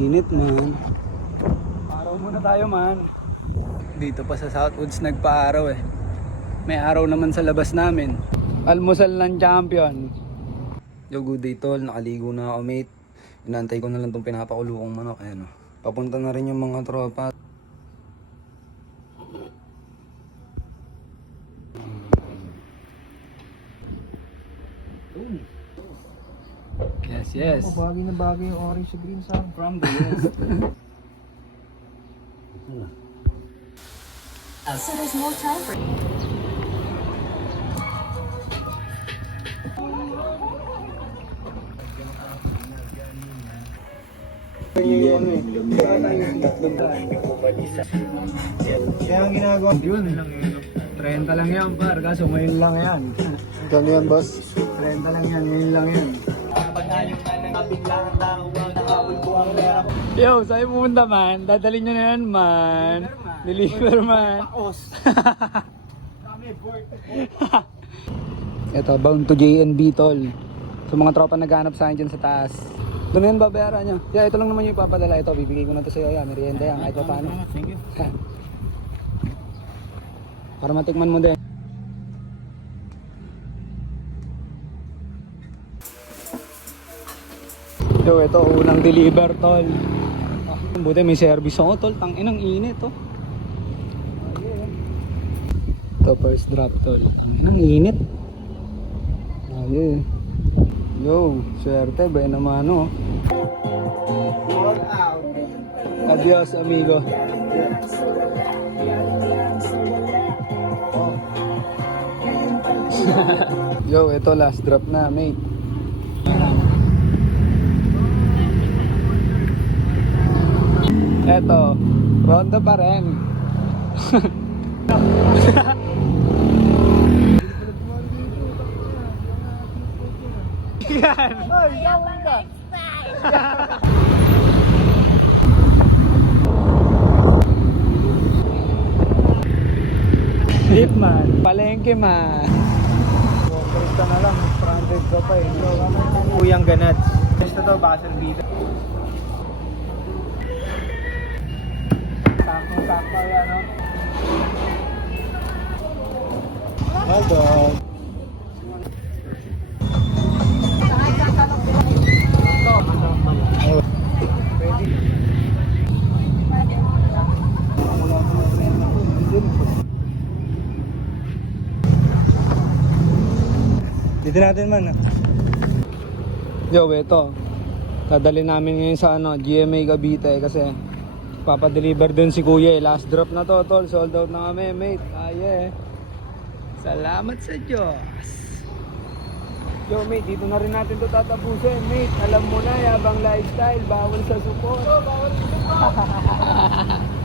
Init man. Araw muna tayo man. Dito pa sa Southwoods nagpa-araw eh. May araw naman sa labas namin. Almusal ng champion. Yo, good day tol. Nakaligo na ako mate. Inaantay ko na lang itong pinapakulo kong manok. Ayan, oh. Papunta na rin yung mga tropa. Yes, yes. Bagay na bagay yung orange sa green sa From the west. So there's more time for Kaya ang ginagawa Yun, 30 lang yan par, kaso ngayon lang yan. Gano yan boss? 30 lang yan, ngayon lang yan. Yo, saan pumunta man? Dadalhin nyo na yan man. Deliver man. Ito, bound to JNB tol. So mga tropa naghanap sa akin dyan sa taas. Doon yan babayaran nyo. Yeah, ito lang naman yung ipapadala. Ito, bibigay ko na to sa'yo. Yan, merienda yan. Kahit pa paano. Thank you. Para matikman mo din. Yo, ito, unang deliver tol. Buti may service ako tol. Tangin ang init to. Ito, first drop tol. Ang init. Ayun. Yo, swerte ba naman oh. Adios amigo. Yo, ito last drop na mate. Eto, ronda pa rin. Yan. Ay, yawan ka! Hit man, palengke man. Basta na lang, 100 ka pa eh. Kuyang ganat. Basta to, basal dito. Sakto-sakto yan, no? Hello. Dito natin man. Yo, ito. Dadali namin ngayon sa GMA Cavite kasi papadeliver din si Kuya. Last drop na to, tol. Sold out na kami, mate. Yeah. Salamat sa Diyos. Yo, mate, dito na rin natin to tatapusin, mate. Alam mo na, yabang lifestyle, bawal sa support. Bawal sa support.